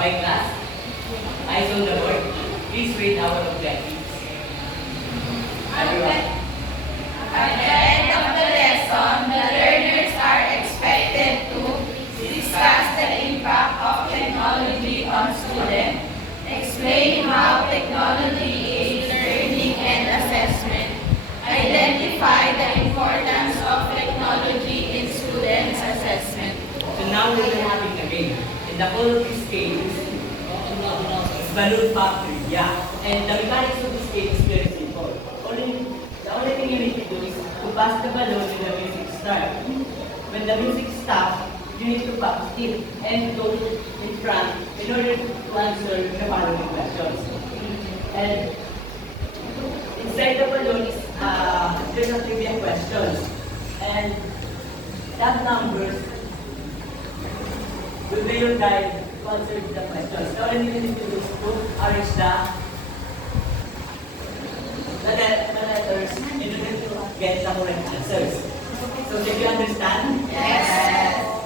Okay, class? Eyes on the board. Please read our objectives. Everyone. At the end of the lesson, the learners are expected to discuss the impact of technology on students, explain how technology aids learning and assessment, identify the importance of technology in students' assessment. So now we are having a game. And the goal of this game is balloon factory. Yeah. And the mechanics of this game is very simple. The only thing you need to do is to pass the balloon when the music starts. When the music stops, you need to pass it and go in front in order to answer the following questions. And inside the balloon is there's a trivia questions. And that numbers will be your guide to answer the questions. So all you need to do is to arrange the letters in order to get the correct answers. So did you understand? Yes.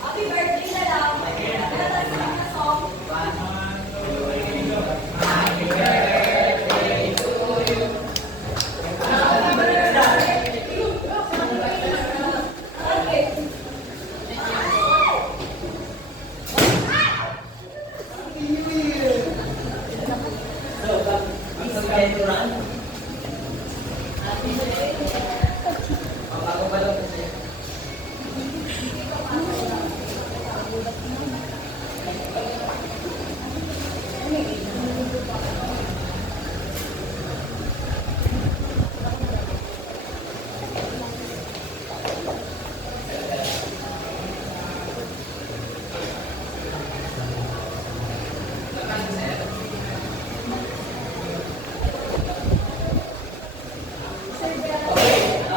Happy birthday na lang. Happy birthday to you. So, ready to run? Bago pa daw kasi.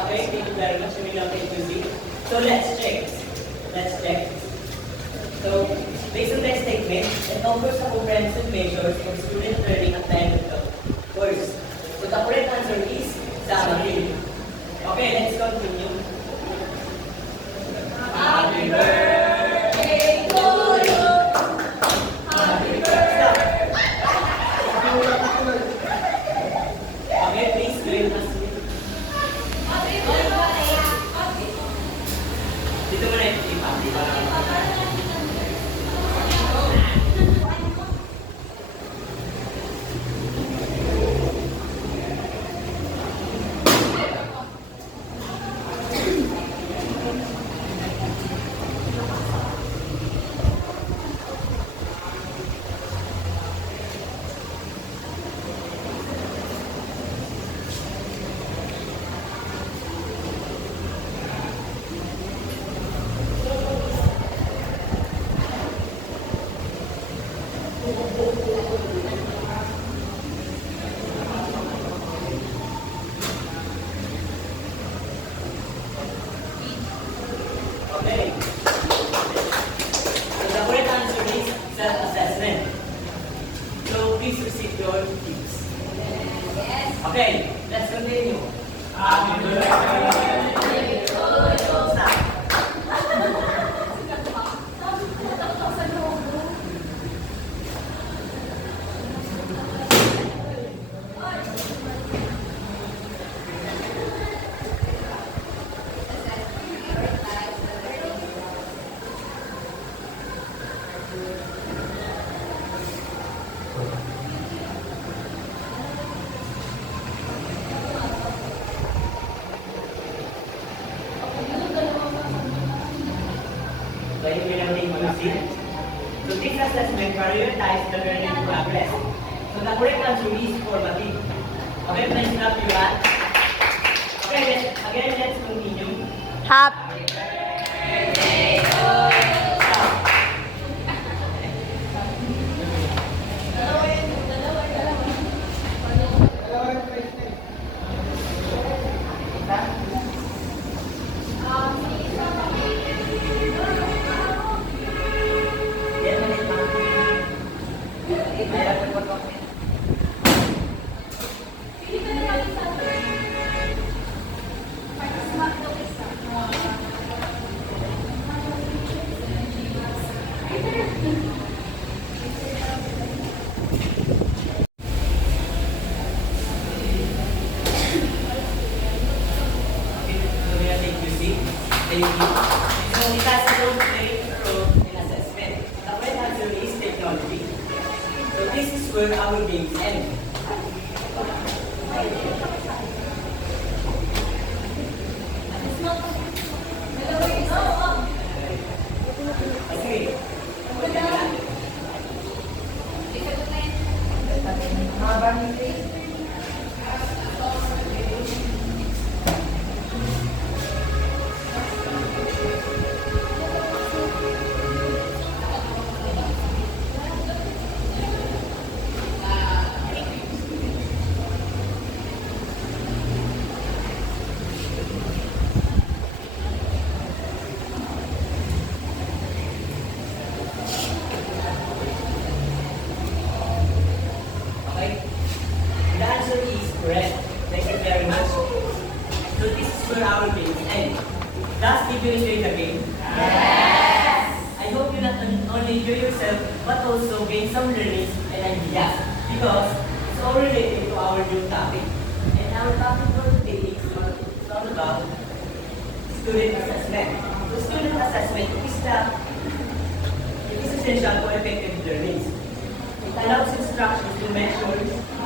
Okay, thank you very much. We love it to see. So let's check. So, based on that statement, it offers a comprehensive measures for student learning at the end of the course. So the correct answer is summary. Okay, let's continue. Happy birthday to you. Happy birthday. Okay, please join us. Dito mo na yung ipa. Okay. So the correct answer is self-assessment. So please receive your tips. Okay, let's continue. Happy birthday. Stop. Pwede nyo natin mag-see. So this assessment prioritize the learning progress. So the correct answer is formative. Okay, please stop your hand. Okay, let's continue. Happy Yes, rating. So it has a role to play a role in assessment. The right answer is technology. So this is where our games end. Okay. Okay? The answer is correct. Thank you very much. So this is where our games end. Does did you enjoy the game? Yes! I hope you not only enjoy yourself, but also gain some learnings and ideas. Because it's all related to our new topic. And our topic for today is all about student assessment. So student assessment is essential for effective learning. It allows instructions to measure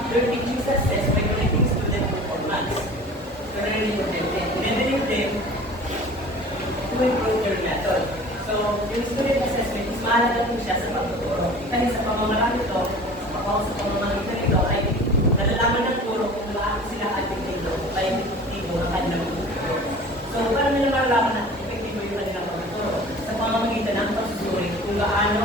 learning success by collecting student performance, learning content, enabling them to improve their method. So, yung student assessment is mahalaga po siya sa pagtuturo. Kasi sa pamamaraan ito, sa pamamagitan nito ay nalalaman ng turo kung paano sila epektibo o epektibo ang kanilang pagtuturo. So, para nila malalaman na epektibo yung kanilang pagtuturo sa pamamagitan ng pagsusuri kung gaano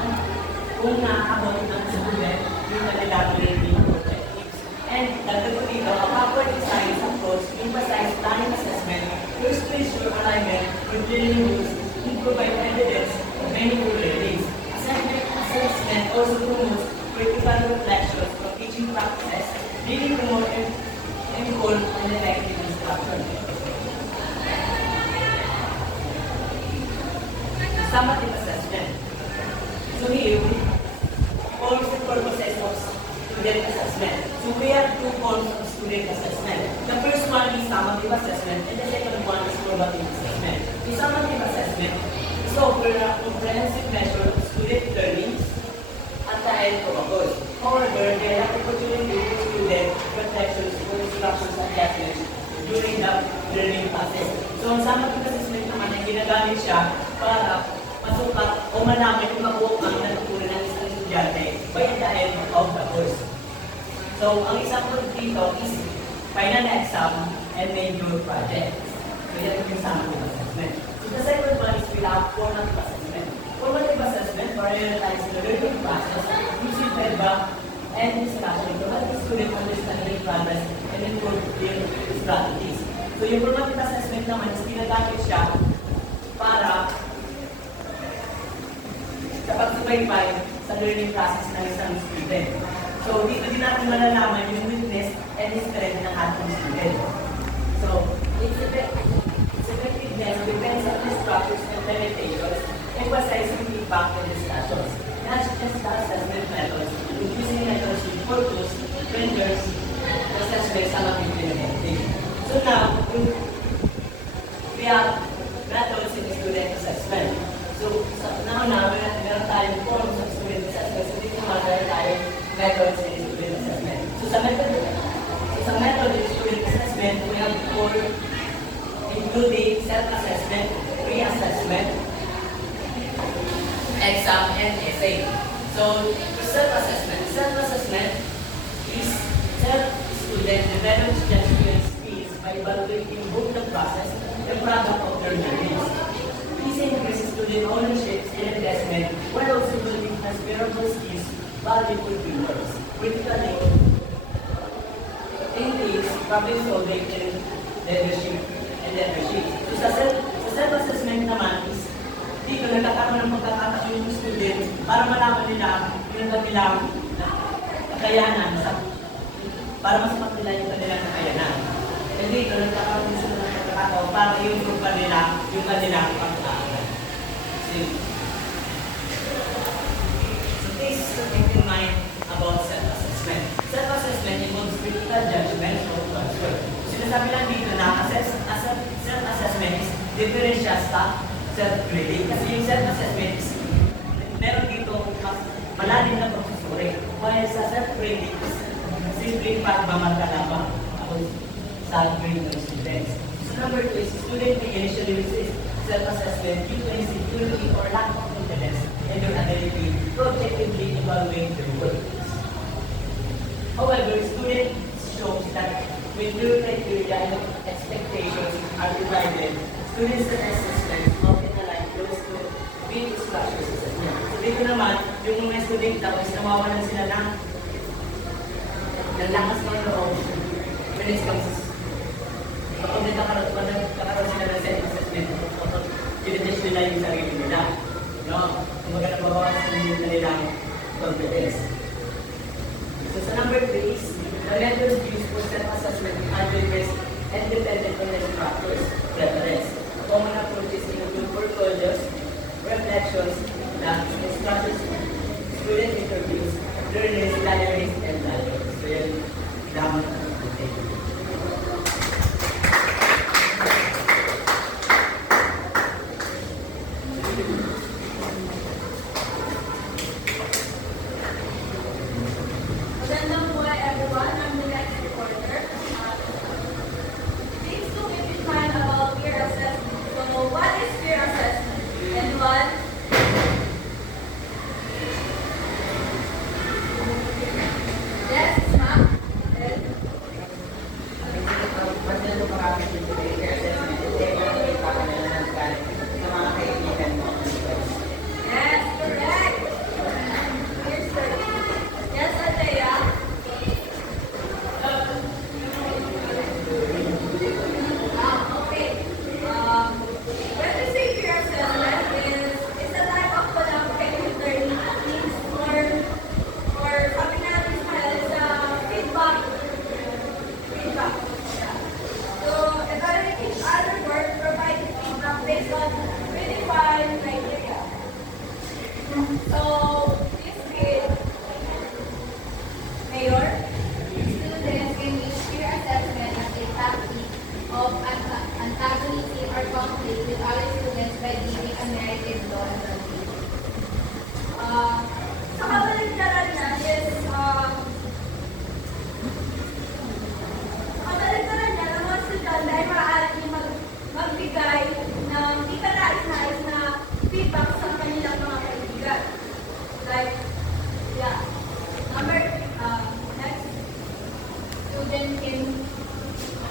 kung naaabot ng student yung kanilang learning objectives. And dagdag ko dito, ang upward design approach emphasize planning assessment to ensure alignment with learning goals and provide evidence of meaningful learnings. Assessment also promotes critical reflections of teaching practices, leading to more informed and effective instruction. Summative assessment. So here, forms and purposes of student assessment. So we have two forms of student assessment. The first one is summative assessment and the second one is formative assessment. The summative assessment is offer a comprehensive measure of student learning at the end of a course. However, there are opportunity for student reflections or instructions adjustments during the learning process. So ang summative assessment naman ay ginagamit siya para masukat o malaman kung mabuo ang natutunan ng isang estudyante by the end of the course. So, ang isang punto dito is final exam and major project. So, yan yung summative assessment. So, the second one is without formative assessment. Formative assessment prioritizes the learning process using feedback and discussion to help the student understand their progress and improve their strategies. So, yung formative assessment naman is ginagamit siya para sa pagsubaybay sa learning process ng isang student. So, dito din natin malalaman yung weakness and strength ng ating student. So, its effectiveness depends on the structures and limitations, emphasizing feedback and discussions, not just the assessment methods, using methods with purpose, renders, assessment sa implementing. So now, we have methods in student assessment. So, now meron tayong forms of student assessment. So, dito meron tayong methods in student assessment. So, sa method in student assessment, we have four, including self-assessment, pre-assessment, exam, and essay. So, self-assessment is self-student develops judgment skills by evaluating both the process and the product of their learning. This increases student ownership and investment while also building transferable skills valuable viewers. Critically, increase problem solving and leadership. So sa self-assessment naman is dito nagkakaroon ng pagkakataon yung student para malaman nila yung kanilang kakayanan para mas nila yung kanilang kakayanan. And dito nagkakaroon din sila ng pagkakataon para i-improve pa nila yung kanilang pag-aaral. So please keep in mind about self-assessment. Self-assessment involves critical judgment or transfer. Sinasabi lang dito na self-assessment is differential self-grading. Kasi yung self-assessment is meron dito mas malalim na proseso. While sa self-grading, simple pagbamanta lamang ako sa grade ng students. So number 2 is student may initially resist self-assessment due to insecurity or lack of interest in their ability to objectively evaluate their work. However, student shows that when new criteria and expectations are divided, students' assessment often align close to being structures assessment. So dito naman, yung mga student tapos nawawalan sila ng lakas ng loob when it comes kapag nagkakaroon sila ng self-assessment kapag pinitest nila yung sarili nila. No? Kumbaga nababawas yung kanilang confidence. So sa number 3 is the methods used for self-assessment are based and dependent on the factors, preference. Common approaches include portfolios, reflections, strategies, student interviews, learners, diaries, and dialogues. So yan, lamang ang thank you. Magandang buhay everyone. I'm the next reporter. Things to keep in mind about peer assessment. So what is peer assessment? And what? Yes, ma'am. And yes, correct. Here's the yes, Atea. Okay. When we say peer assessment is a type of collaborative learning techniques or sabi natin sa feedback. Feedback. Yeah. So, evaluate each other work, provide feedback based on predefined criteria. So, this grade, Mayor, Students can use peer assessment as a tactic of antagonism or conflict with other students by giving a narrative law advantage. sa kabaligtaran niya is, kabaligtaran niya ng mga estudyante ay maaari magbigay ng di ka nais-nais na feedback sa kanilang mga kaibigan. Like, yeah. Next. Students can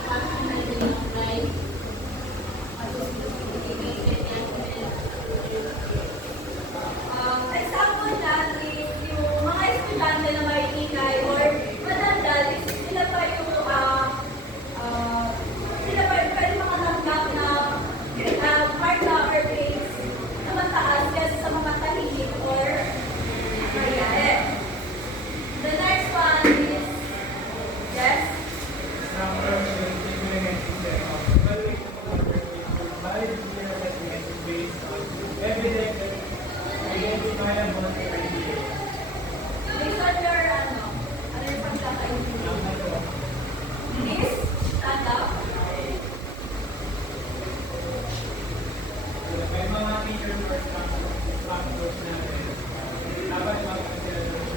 maximally apply Example na is yung mga estudyante na may ingay or madaldal is sila pa yung sila pa yung pwede makatanggap na marka or grades na mataas kasi sa mga tahimik or mayayat. The next one is yes. Based on your ano yung pagkakaintindi? Please stand up. May mga teacher or factors na dapat makakasila doon.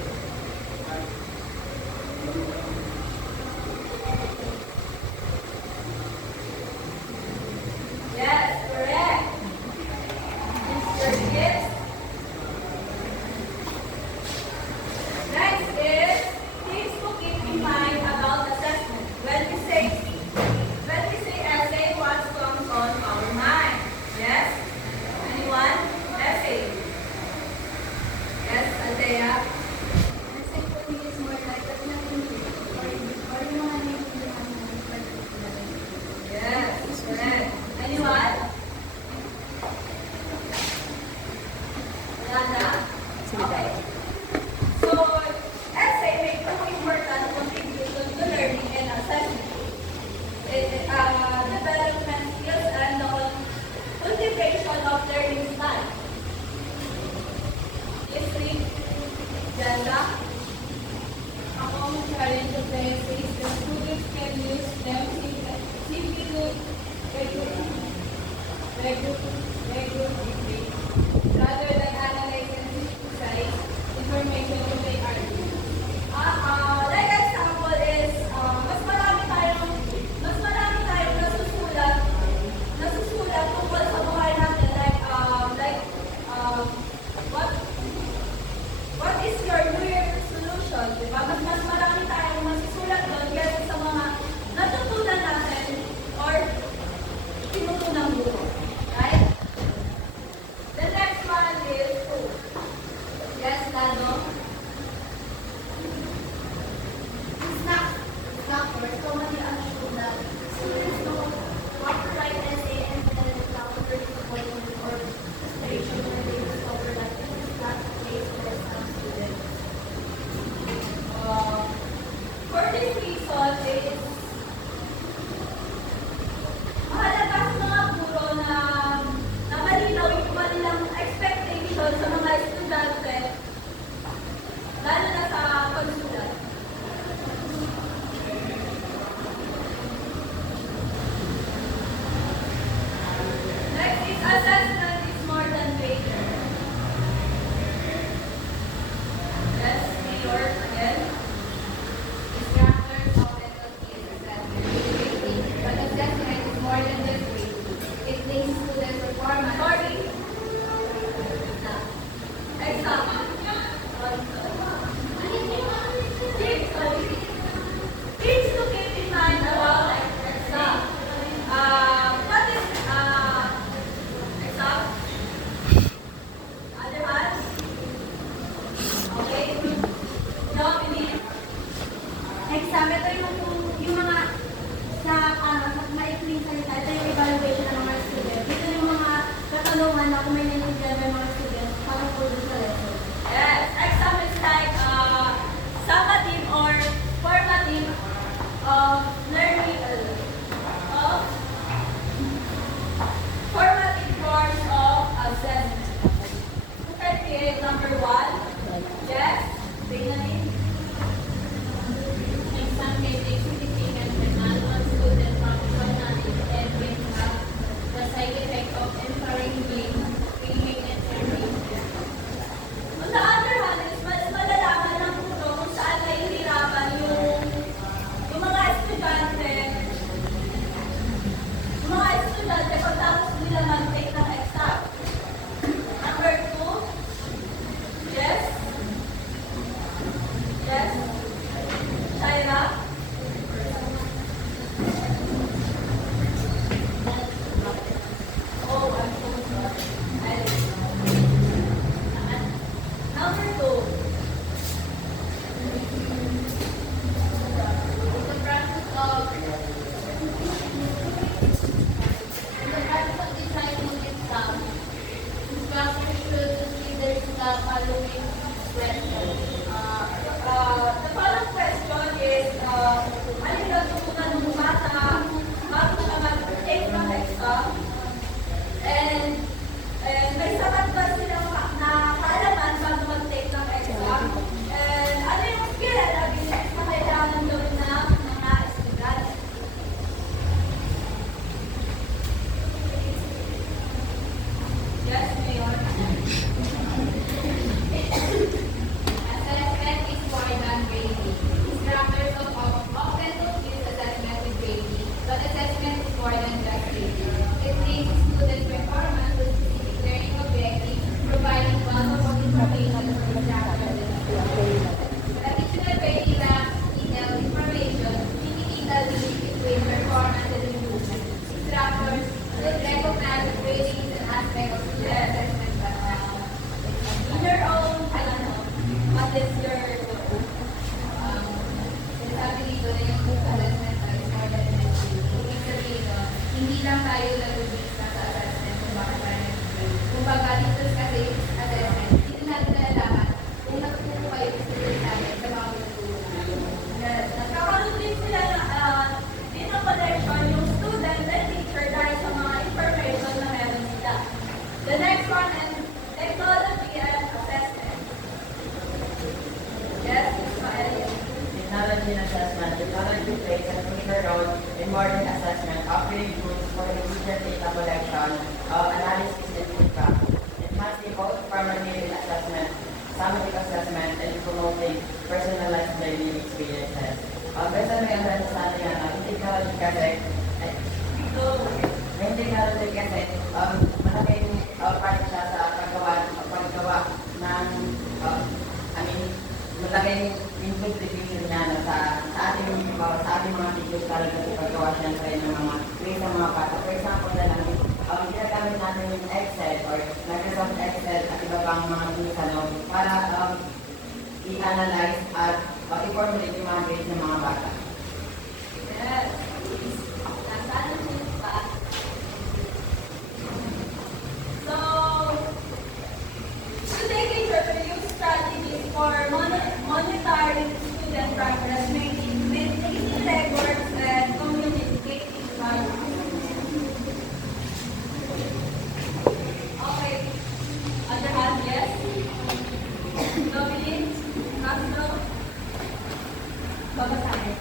Yes, correct. Mr. Gibbs. Next is things to keep in mind about assessment. When we say essay, what comes on our mind? Yes? Anyone? Essay. In the process of designing exam, instructors should consider the following questions. The following question is, ano yung natutunan ng bata bago siya mag-take ng exam? And may sapat ba silang na kaalaman bago mag-take ng exam? And ano yung skill at abilities na kailangan gawin ng mga estudyante? Yes, Mayor. Assessment is more than grading. Instructors often confuse assessment with grading, but assessment is more than just grading. It links student performance with specific learning objectives, providing valuable information for instructors and students. Additional grading lacks detailed information, indicating the link between performance and improvement. Instructors should recognize grading is an aspect of student assessment background. In your own, what is your Sabi dito na yung assessment is more than an Ibig sabihin, hindi lang tayo nalubis sa assessment kung bakit tayo nag-grade. Kung baga dito kasi assessment, hindi natin nalalaman kung natututo kayo sa student natin sa mga pinatulungan natin. nagkakaroon din sila din ng connection yung student and teacher dahil sa mga information na meron sila. The next one is technology and assessment. Yes, Ismael. Technology and assessment. Technology plays a crucial role in modern assessment, offering tools for immediate data collection, analysis, and feedback. It must be both formative assessment, summative assessment, and promoting personalized learning experiences. Basta may assessment sa ating yung technology kasi, yung technology kasi, malaking part siya sa paggawa ng, malaking contribution niya sa ating mga teachers talaga sa paggawa siya ng mga ways ng mga bata. For example na lang, ginagamit natin yung Excel or Microsoft Excel at iba pang mga tools para i-analyze at i-formulate yung mga grades ng mga bata. Yes. Nasaan ang pa? So, today teacher will use strategies for monitoring student progress, making records and communicating values. Okay. Other hand, yes? Dominic? Castro? Babasahin.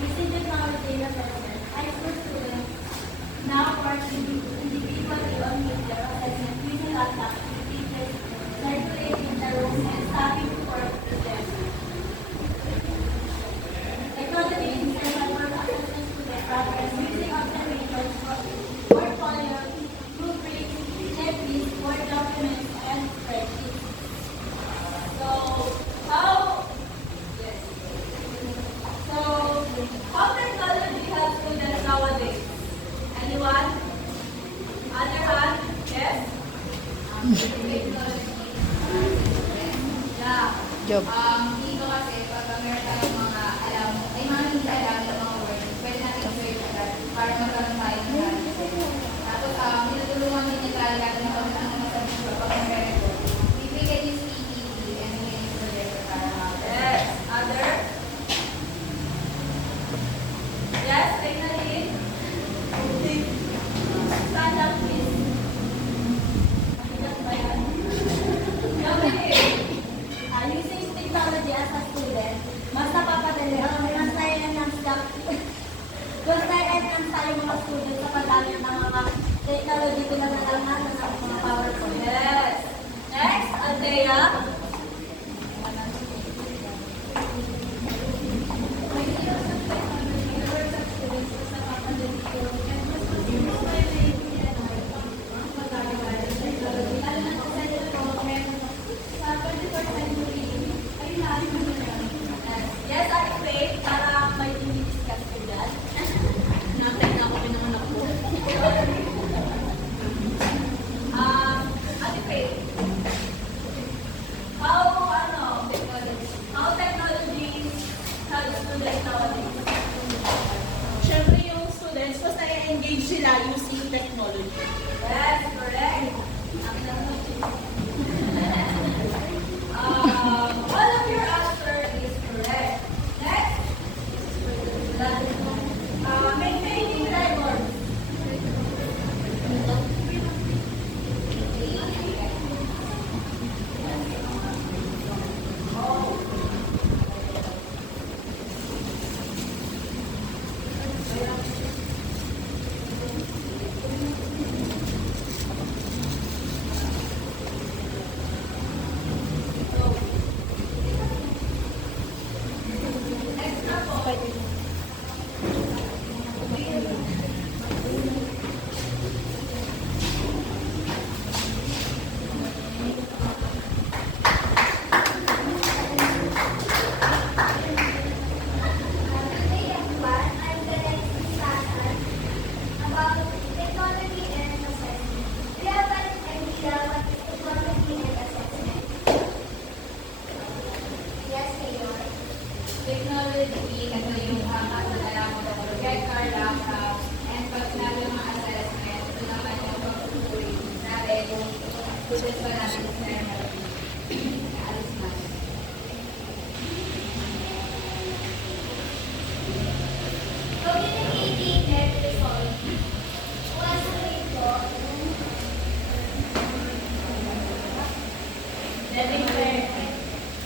Using technology in assessment, high school students now work individually on their assessment using laptops, teachers circulating the rooms and staffing for the test. Technology is instrumental for assessing student progress using observations, portfolios, blueprints, checklists, Word documents, and spreadsheets. So, how technology helps students nowadays? Anyone? Other hand? Yes? Dito kasi, pag meron tayong mga alam, ay mga hindi alam na mga words, pwede natin i-search agad para magkaroon tayo ng knowledge. Tapos, tinutulungan din niya talaga na pag nasabi ko, pag meron ko, bibigyan yung CTV and bigyan yung projector para Yes. Other? Yes, Reynalyn? Stand up, please. Mahigat ba yan? Dominic? Using technology as a student, mas napapadali ang tayo mga student sa paggamit ng mga technology tulad ng natin ng mga PowerPoint. Yes. Next, Aldea? Yes, Ate Faith, para may discuss ko dyan. Natay na ako naman ako. Ate Faith, how technology helps students nowadays? ma-engage sila using technology. Yes, correct. All of your answer is correct. Next, maintaining records. Next na po. Today, everyone, I'm the next discussion about technology and assessment. Do you have an idea what is technology and assessment? Yes, Mayor. Technology, ito yung kapadala mo ng projector, laptop, and pag sinabi yung mga assessment, ito naman yung pag-tutuloy natin yung students pa natin sa ceremony. Alis na. Communicating net result. Was ito, Letting parents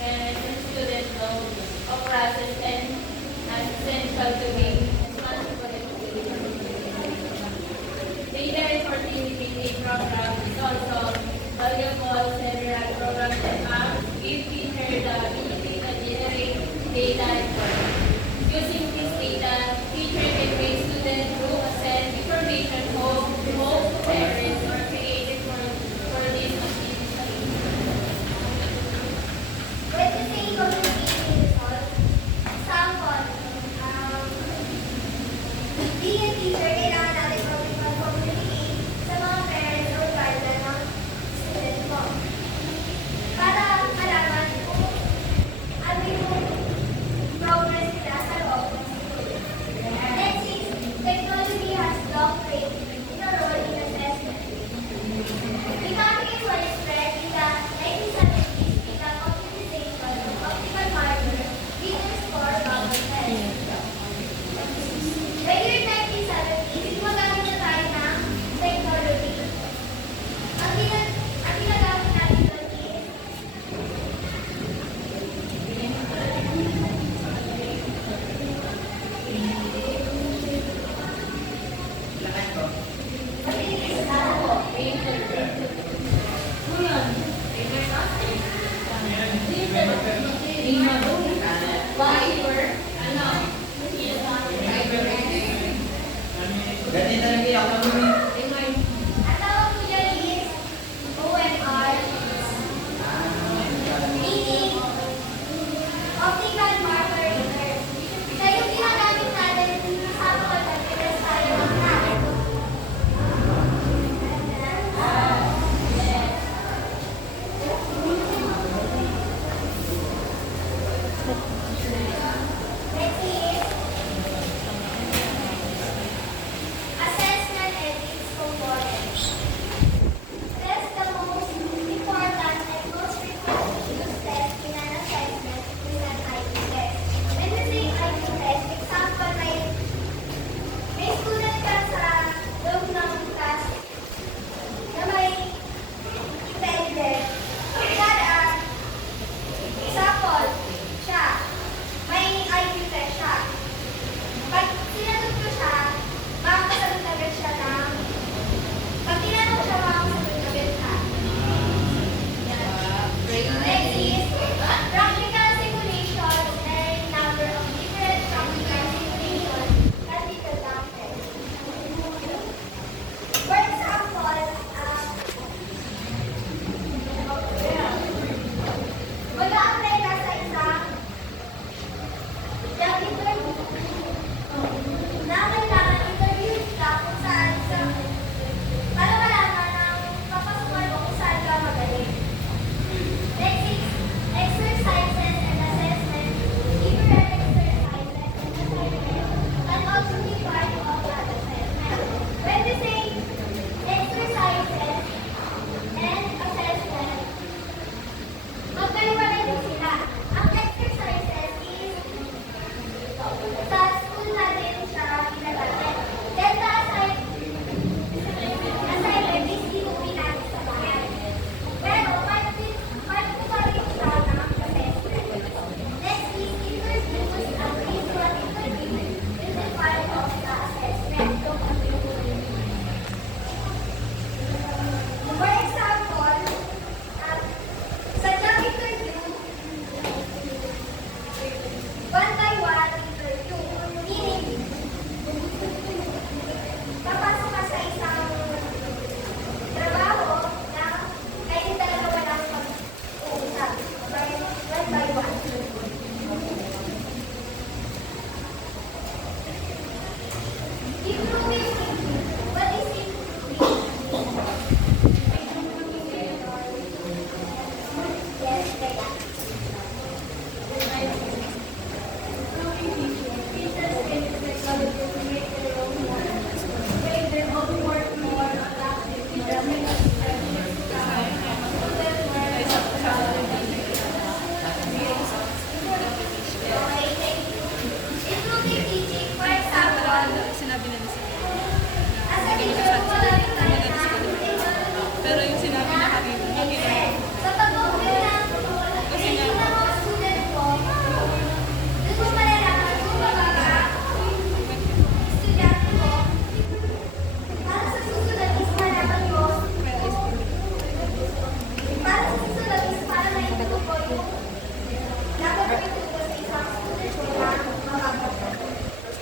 and students know of process and essential to being responsible and data reporting within a program is also valuable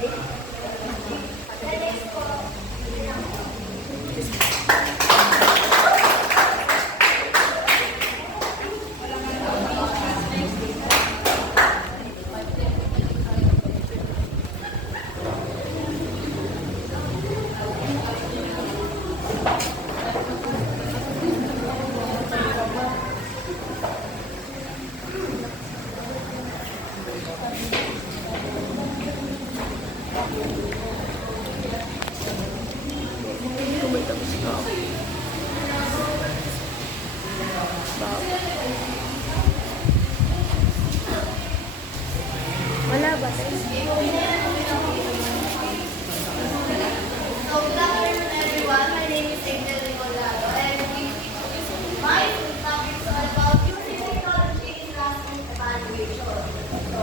The next po, So, good afternoon everyone. My name is Angel Nicolado and my topic is all about using technology in classroom evaluation. So,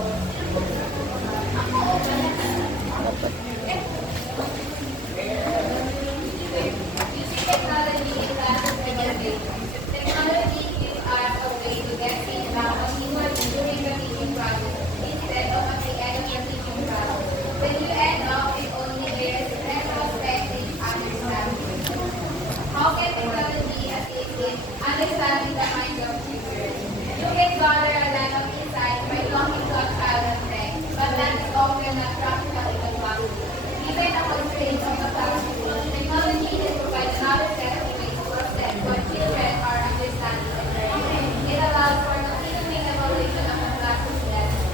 using technology in classroom evaluation. Technology gives us a way to get feedback on teamwork during the teaching process instead of at the end of the teaching process. When you end up with only a retrospective understanding. How can technology assist in understanding the mind of children? You can gather a lot of insight by talking to a child and friend, but that is often not practically possible. Given the constraints of the classroom, technology can provide another set of ways to assess what children are understanding and learning. It allows for continuing evaluation of the classroom lessons.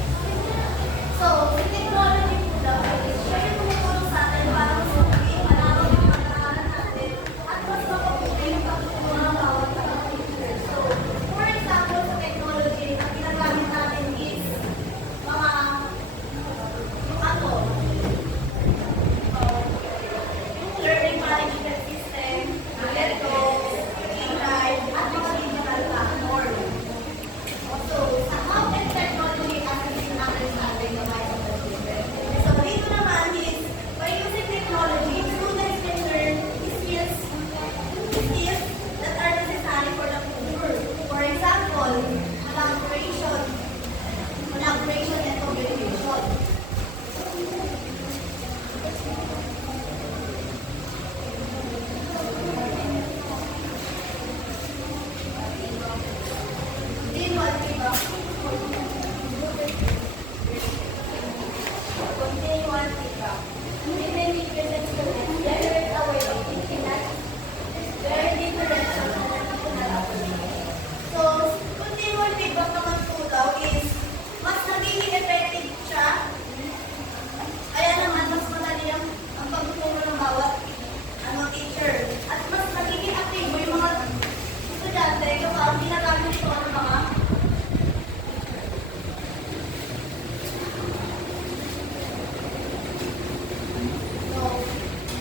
so, si technology po daw, siya yung tumutulong sa atin para mas mabigay malawak yung pag-aaral natin at mas mapabuti yung pagtutunan ng bawat teacher. So, for example, sa technology, ang ginagamit natin is mga, yung ano, yung learning management system, Leto, Drive, at mga digital platform. So, how can technology assist in understanding the mind of the children? So, dito naman is, by using technology, students can learn skills that are necessary for the future. For example, collaboration and communication. Teamwork, diba? Continuous feedback. In many cases, students generate a way of thinking that is very different from the traditional approach. So, continuous feedback naman po daw is mas nagiging effective siya. Kaya naman, mas madali ang pagtuturo ng bawat teacher. At mas nagiging active yung mga estudyante kapag ginagamit ito ng mga So,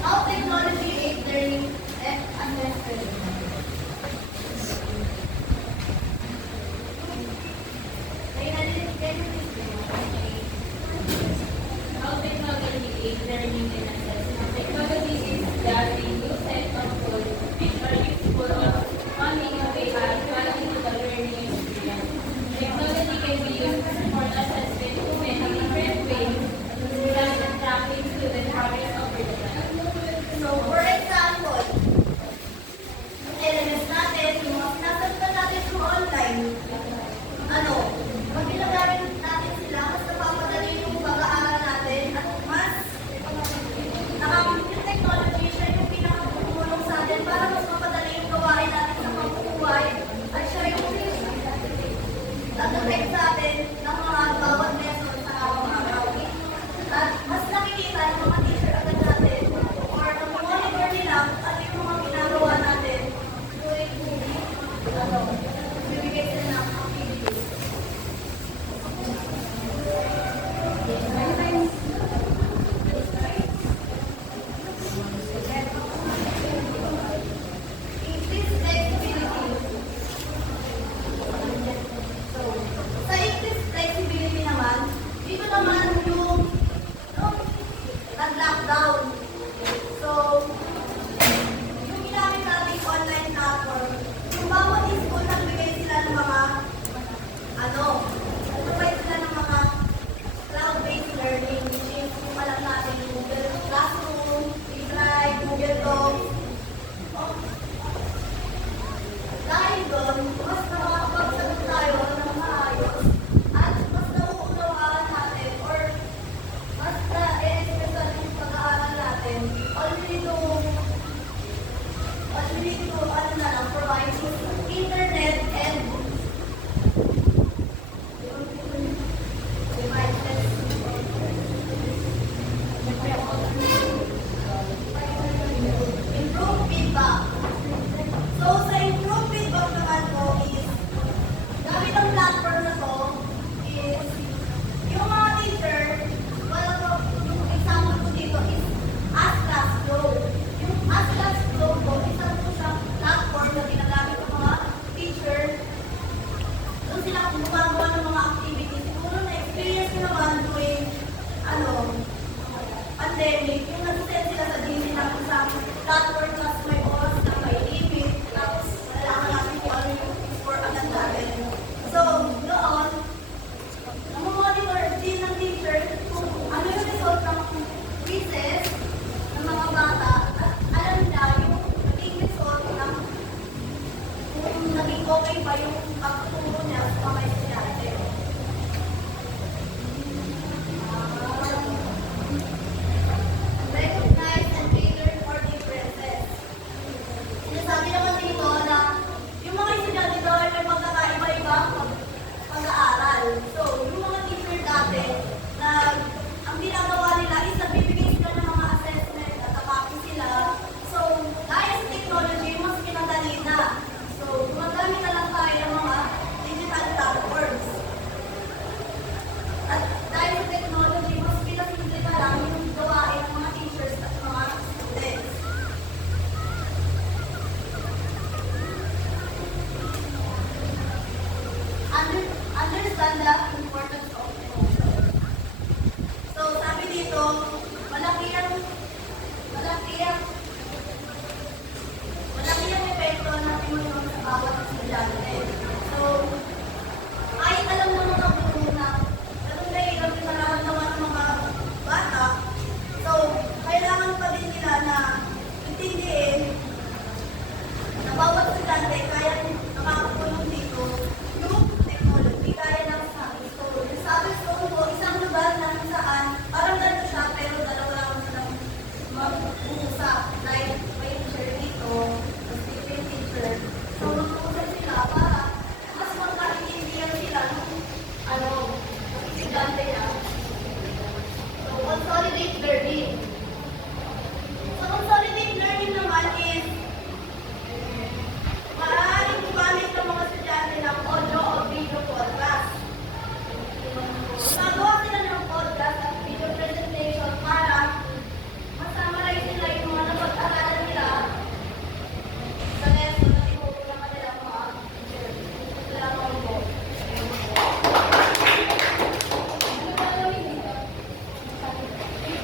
how technology aids learning and assessment. How technology aids learning and assessment. Technology is gathering new set of tools which are useful on innovative quality to the learning experience. Technology can be used for assessment in many different ways, such as tracking student progress over time. So, for example, yung LMS natin, yung mga sinasagutan natin through online, pag ginagamit natin sila, mas napapadali yung pag-aaral natin at mas yung technology siya yung pandemic, yung nag-send sila sa DC ng isang platform plus may oras na may limit, tapos malalaman natin kung ano yung score agad natin. So, noon, namomonitor din ng teacher kung ano yung result ng quizzes ng mga bata at alam na yung naging result ng kung naging okay ba yung pagtuturo niya sa mga estudyante. Recognize and cater for differences. Sinasabi naman dito na yung mga estudyante daw ay may pagkakaiba-iba pag-aaral. So, yung mga teacher dati na ang ginagawa nila is nagbibigay sila ng mga assessment at nakapin sila. So, dahil sa technology, mas pinadali na. So, gumagamit na lang tayo ng mga digital platforms. At dahil sa technology, mas pinasimple na lang yung gawain ng mga teachers at mga students. Understand the importance of emotion. So, sabi dito, malaki ang epekto ng emosyon sa bawat estudyante. So, ay alam mo mga guro na ganun na hirap yung nararamdaman ng mga bata. So, kailangan pa din nila na intindihin na bawat estudyante kaya nakakatulong dito yung technology kaya ng sabi. So, yung sabi ko, isang lugar na kung saan parang gano'n siya pero dalawa lang silang mag-uusap. Like, may teacher dito, mas different teacher. So, mag-uusap sila para mas magkaintindihan sila ng estudyante niya. So, consolidate learning. So, consolidate learning naman is maaaring gumamit ng mga estudyante ng audio o video podcast. Gumagawa sila ng podcast at video presentation para masamarize nila yung mga napag-aralan nila sa lesson na tinuturo ng kanilang mga teacher. Kailangan po. Ano gagawin dito?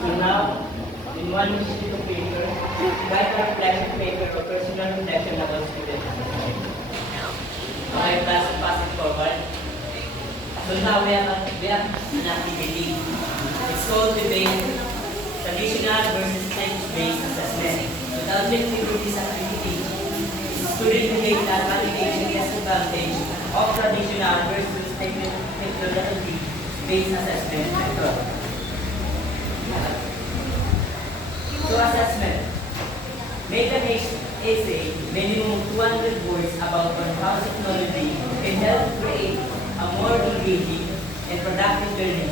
So now, in one sheet of paper, write a reflection paper or personal reflection about student assessment. Okay, pass it forward. So now we have an activity. It's called debate, traditional versus science-based assessment. So the objective of this activity is to debate the advantage and disadvantage of traditional versus technology-based assessment method. So assessment. Make an essay, minimum 200 words about how technology can help create a more engaging and productive learning